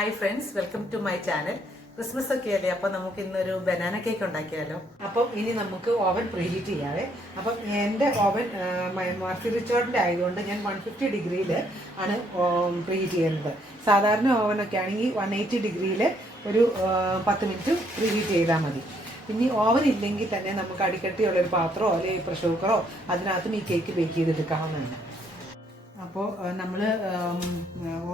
Hi friends, welcome to my channel. Christmas ഒക്കെ അല്ലേ, അപ്പോൾ നമുക്ക് ഇന്നൊരു ബനാന കേക്ക് ഉണ്ടാക്കിയാലോ. അപ്പോൾ ഇനി നമുക്ക് ഓവൻ പ്രീഹീറ്റ് ചെയ്യാവേ. അപ്പം എൻ്റെ ഓവൻ മർഫി റിച്ചാർഡിൻ്റെ ആയതുകൊണ്ട് ഞാൻ 150 ഡിഗ്രിയിൽ ആണ് പ്രീഹീറ്റ് ചെയ്യുന്നത്. സാധാരണ ഓവനൊക്കെ ആണെങ്കിൽ 180 ഡിഗ്രിയിൽ ഒരു 10 മിനിറ്റ് പ്രീഹീറ്റ് ചെയ്താൽ മതി. ഇനി ഓവൻ ഇല്ലെങ്കിൽ തന്നെ നമുക്ക് അടിക്കട്ടിയുള്ളൊരു പാത്രമോ അല്ലെങ്കിൽ പ്രഷർ കുക്കറോ അതിനകത്തും ഈ കേക്ക് ബേക്ക് ചെയ്തെടുക്കാവുന്നതാണ്. അപ്പോൾ നമ്മൾ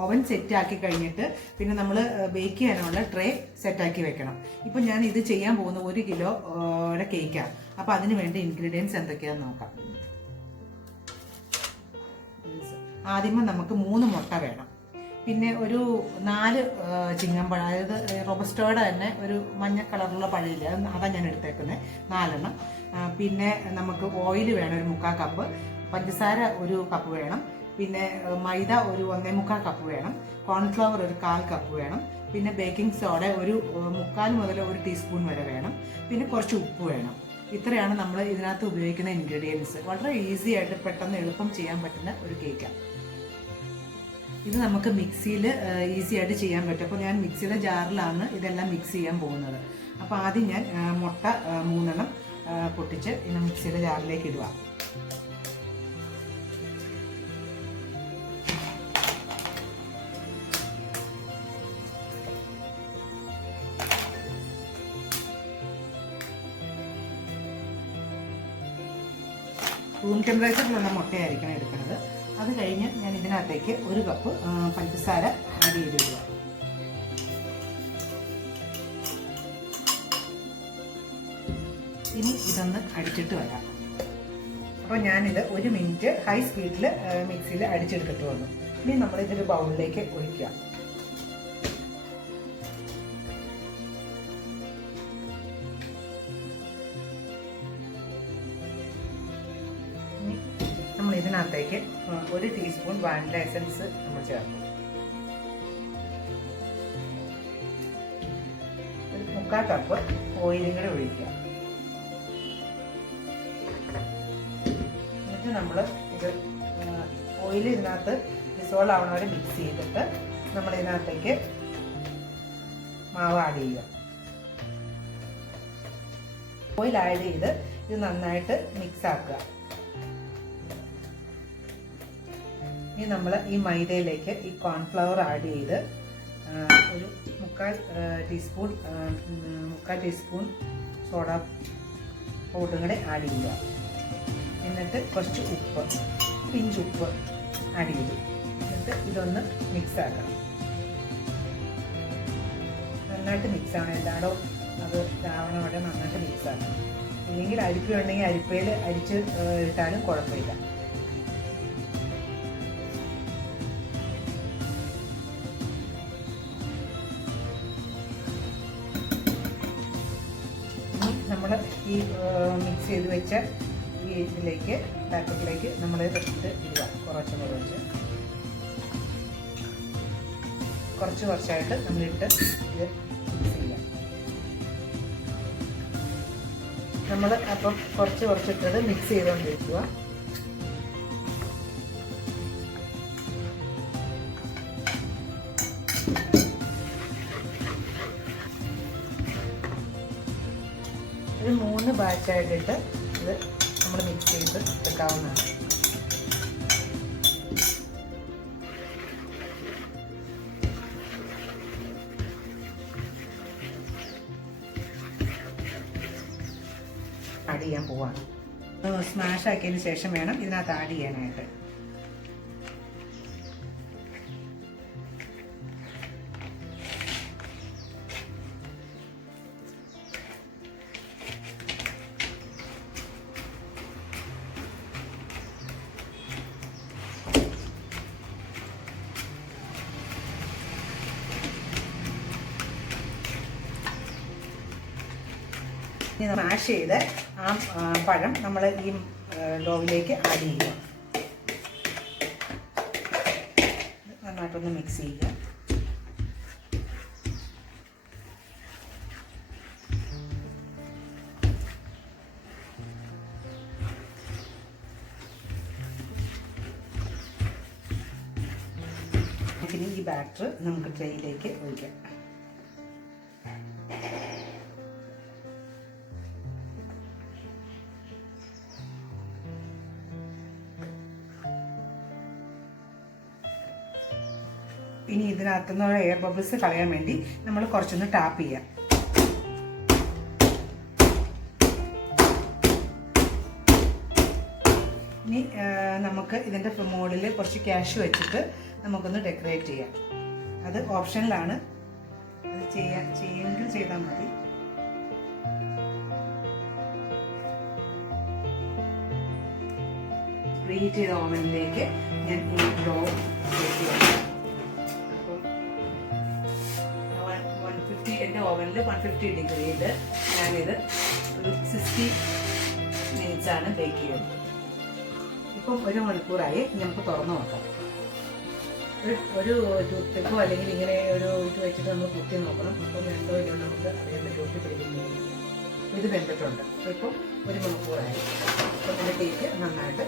ഓവൻ സെറ്റാക്കി കഴിഞ്ഞിട്ട് പിന്നെ നമ്മൾ ബേക്ക് ചെയ്യാനുള്ള ട്രേ സെറ്റാക്കി വെക്കണം. ഇപ്പം ഞാൻ ഇത് ചെയ്യാൻ പോകുന്ന 1 കിലോയുടെ കേക്കാണ്. അപ്പോൾ അതിന് വേണ്ട ഇൻഗ്രീഡിയൻസ് എന്തൊക്കെയാണെന്ന് നോക്കാം. ആദ്യമേ നമുക്ക് 3 മുട്ട വേണം. പിന്നെ ഒരു 4 ചിങ്ങമ്പഴം, അതായത് റോബസ്റ്റോയുടെ തന്നെ ഒരു മഞ്ഞ കളറുള്ള പഴയില്ല, അതാണ് ഞാൻ എടുത്തേക്കുന്നത്, 4 എണ്ണം. പിന്നെ നമുക്ക് ഓയിൽ വേണം ഒരു 3/4 കപ്പ്, പഞ്ചസാര ഒരു കപ്പ് വേണം, പിന്നെ മൈദ ഒരു 1.25 കപ്പ് വേണം, കോൺഫ്ലവർ ഒരു 1/4 കപ്പ് വേണം, പിന്നെ ബേക്കിംഗ് സോഡ ഒരു 3/4 മുതൽ 1 ടീസ്പൂൺ വരെ വേണം, പിന്നെ കുറച്ച് ഉപ്പ് വേണം. ഇത്രയാണ് നമ്മൾ ഇതിനകത്ത് ഉപയോഗിക്കുന്ന ഇൻഗ്രീഡിയൻസ്. വളരെ ഈസി ആയിട്ട് പെട്ടെന്ന് എളുപ്പം ചെയ്യാൻ പറ്റുന്ന ഒരു കേക്കാണ് ഇത്. നമുക്ക് മിക്സിയിൽ ഈസി ആയിട്ട് ചെയ്യാൻ പറ്റും. അപ്പോൾ ഞാൻ മിക്സിയുടെ ജാറിലാണ് ഇതെല്ലാം മിക്സ് ചെയ്യാൻ പോകുന്നത്. അപ്പോൾ ആദ്യം ഞാൻ മുട്ട 3 എണ്ണം പൊട്ടിച്ച് ഇന്ന് മിക്സിയുടെ ജാറിലേക്ക് ഇടുക. റൂം ടെമ്പറേച്ചറിലുള്ള മുട്ടയായിരിക്കണം എടുക്കുന്നത്. അത് കഴിഞ്ഞ് ഞാൻ ഇതിനകത്തേക്ക് 1 കപ്പ് പഞ്ചസാര ആഡ് ചെയ്തിടുക. ഇനി ഇതൊന്ന് അടിച്ചിട്ട് വരാം. അപ്പോൾ ഞാനിത് 1 മിനിറ്റ് ഹൈ സ്പീഡിൽ മിക്സിയിൽ അടിച്ചെടുത്തിട്ട് വന്നു. ഇനി നമ്മളിതൊരു ബൗളിലേക്ക് ഒഴിക്കുക. നമ്മൾ ഇതിനകത്തേക്ക് 1 ടീസ്പൂൺ വാനില എസൻസ് നമ്മൾ ചേർക്കും. ഒരു 3/4 കപ്പ് ഓയിലും കൂടെ ഒഴിക്കുക. എന്നിട്ട് നമ്മൾ ഇത് ഓയിൽ ഇതിനകത്ത് ഡിസോൾവ് ആവണ വരെ മിക്സ് ചെയ്തിട്ട് നമ്മൾ ഇതിനകത്തേക്ക് മാവ് ആഡ് ചെയ്യുക. ഓയിൽ ആഡ് ചെയ്ത് ഇത് നന്നായിട്ട് മിക്സ് ആക്കുക. ഇനി നമ്മൾ ഈ മൈദയിലേക്ക് ഈ കോൺഫ്ലവർ ആഡ് ചെയ്ത് ഒരു 3/4 ടീസ്പൂൺ സോഡ പൗഡറും കൂടെ ആഡ് ചെയ്യുക. എന്നിട്ട് കുറച്ച് ഉപ്പ്, പിഞ്ച് ഉപ്പ് ആഡ് ചെയ്തു. എന്നിട്ട് ഇതൊന്ന് മിക്സ് ആക്കണം. നന്നായിട്ട് മിക്സ് ആവണം. എല്ലായിടവും അത് ആവണോടെ നന്നായിട്ട് മിക്സ് ആക്കണം. ഇല്ലെങ്കിൽ അരിപ്പ ഉണ്ടെങ്കിൽ അരിപ്പയിൽ അരിച്ച് ഇട്ടാലും കുഴപ്പമില്ല. നമ്മൾ ഈ മിക്സ് ചെയ്ത് വെച്ച ഈ ഇതിലേക്ക് പാക്കറ്റിലേക്ക് നമ്മൾ ഇത് ഇടുക. കുറച്ചായിട്ട് നമ്മളിട്ട് ഇത് മിക്സ് ചെയ്യാം. നമ്മൾ അപ്പം കുറച്ചിട്ടത് മിക്സ് ചെയ്തുകൊണ്ടിരിക്കുക. ഒരു 3 ബാച്ചായിട്ടിട്ട് ഇത് നമ്മൾ മിക്സ് ചെയ്ത് എടുക്കാവുന്നതാണ്. ആഡ് ചെയ്യാൻ പോവാണ്. സ്മാഷ് ആക്കിയതിന് ശേഷം വേണം ഇതിനകത്ത് ആഡ് ചെയ്യാനായിട്ട്. ഇനി മാഷ് ചെയ്ത് ആ പഴം നമ്മൾ ഈ ഡോവിലേക്ക് ആഡ് ചെയ്യുക. നന്നായിട്ടൊന്ന് മിക്സ് ചെയ്യുക. പിന്നെ ഈ ബാറ്റർ നമുക്ക് ട്രേയിലേക്ക് ഒഴിക്കാം. ഇനി ഇതിനകത്തുനിന്ന് എയർ ബബിൾസ് കളയാൻ വേണ്ടി നമ്മൾ കുറച്ചൊന്ന് ടാപ്പ് ചെയ്യാം. ഇനി നമുക്ക് ഇതിൻ്റെ മുകളിൽ കുറച്ച് ക്യാഷ് വെച്ചിട്ട് നമുക്കൊന്ന് ഡെക്കറേറ്റ് ചെയ്യാം. അത് ഓപ്ഷനിലാണ്, അത് ചെയ്യുമെങ്കിൽ ചെയ്താൽ മതി. പ്രീഹീറ്റ് ചെയ്ത ഓവനിലേക്ക് ഞാൻ ഈ ഡോ സെറ്റ് ചെയ്യാം. അപ്പം 150 എൻ്റെ ഓവനിൽ 150 ഡിഗ്രിയിൽ ഞാനിത് ഒരു 60 മിനിറ്റ്സാണ് ബേക്ക് ചെയ്യുന്നത്. ഇപ്പം 1 മണിക്കൂറായി. നമുക്ക് തുറന്നു നോക്കാം. ഒരു ടൂത്ത് പിക്കോ അല്ലെങ്കിൽ ഇങ്ങനെ ഒരു ഇത് വെച്ചിട്ട് നമ്മൾ കുത്തി നോക്കണം. അപ്പം എന്തോ ഇങ്ങനെ നമുക്ക് അറിയാൻ പറ്റും ഒട്ടി പിടിക്കുന്നത്. ഇത് വെന്തിട്ടുണ്ട്. അപ്പോൾ ഇപ്പം 1 മണിക്കൂറായി. അപ്പം ഇതിൻ്റെ കേക്ക് നന്നായിട്ട്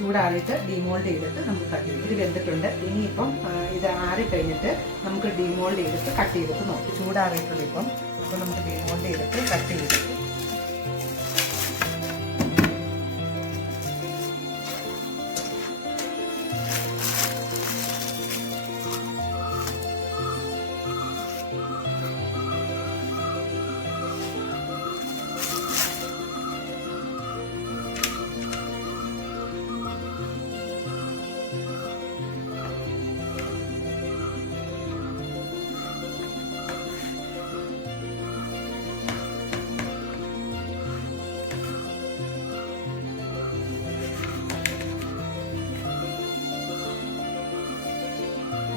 ചൂടാറിയിട്ട് ഡീമോൾഡ് ചെയ്തിട്ട് നമുക്ക് കട്ട് ചെയ്യും. ഇത് വെന്തിട്ടുണ്ട്. ഇനിയിപ്പം ഇത് ആറിക്കഴിഞ്ഞിട്ട് നമുക്ക് ഡീമോൾഡ് ചെയ്തിട്ട് കട്ട് ചെയ്തിട്ട് നോക്കാം. ചൂടാറിയിട്ടുണ്ട് ഇപ്പം. അപ്പം നമുക്ക് ഡീമോൾഡ് ചെയ്തിട്ട് കട്ട് ചെയ്തിട്ട്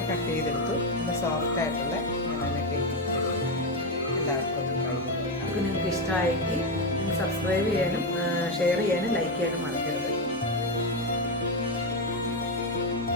കട്ട് ചെയ്തെടുത്തു. നല്ല സോഫ്റ്റ് ആയിട്ടുള്ള കേക്ക് എല്ലാവർക്കും ഒന്ന് ട്രൈ ചെയ്തു. നിങ്ങൾക്ക് ഇഷ്ടമായെങ്കിൽ സബ്സ്ക്രൈബ് ചെയ്യാനും ഷെയർ ചെയ്യാനും ലൈക്ക് ചെയ്യാനും മറക്കരുത്.